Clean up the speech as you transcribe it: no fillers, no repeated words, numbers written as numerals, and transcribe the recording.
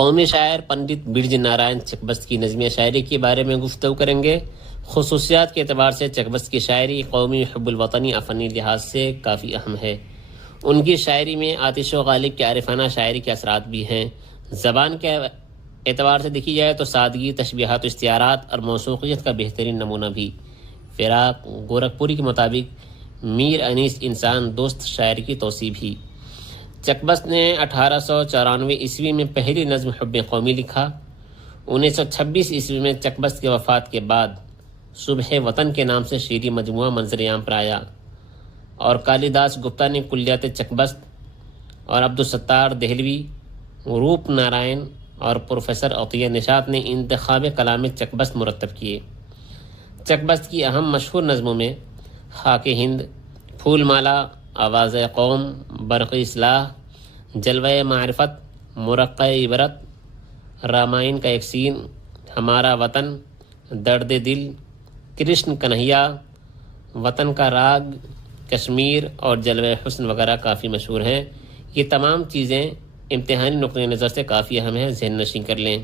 قومی شاعر پنڈت برج نارائن چکبست کی نظم شاعری کے بارے میں گفتگو کریں گے۔ خصوصیات کے اعتبار سے چکبست کی شاعری قومی حب الوطنی افنی لحاظ سے کافی اہم ہے۔ ان کی شاعری میں آتش و غالب کے عارفانہ شاعری کے اثرات بھی ہیں۔ زبان کے اعتبار سے دیکھی جائے تو سادگی، تشبیہات و استعارات اور موسیقیت کا بہترین نمونہ بھی۔ فراق گورکھپوری کے مطابق میر انیس انسان دوست شاعر کی توصیف ہی۔ چکبست نے 1894 عیسوی میں پہلی نظم حب قومی لکھا۔ 1926 عیسوی میں چکبست کی وفات کے بعد صبح وطن کے نام سے شعری مجموعہ منظر عام پر آیا، اور کالی داس گپتا نے کلیات چکبست اور عبدالستار دہلوی، روپ نارائن اور پروفیسر عطیہ نشاط نے انتخاب کلام چکبست مرتب کیے۔ چکبست کی اہم مشہور نظموں میں خاک ہند، پھول مالا، آواز قوم، برق اصلاح، جلوہ معرفت، مرقع عبرت، رامائن کا ایک سین، ہمارا وطن، درد دل، کرشن کنہیا، وطن کا راگ، کشمیر اور جلوہ حسن وغیرہ کافی مشہور ہیں۔ یہ تمام چیزیں امتحانی نقطۂ نظر سے کافی اہم ہیں، ذہن نشین کر لیں۔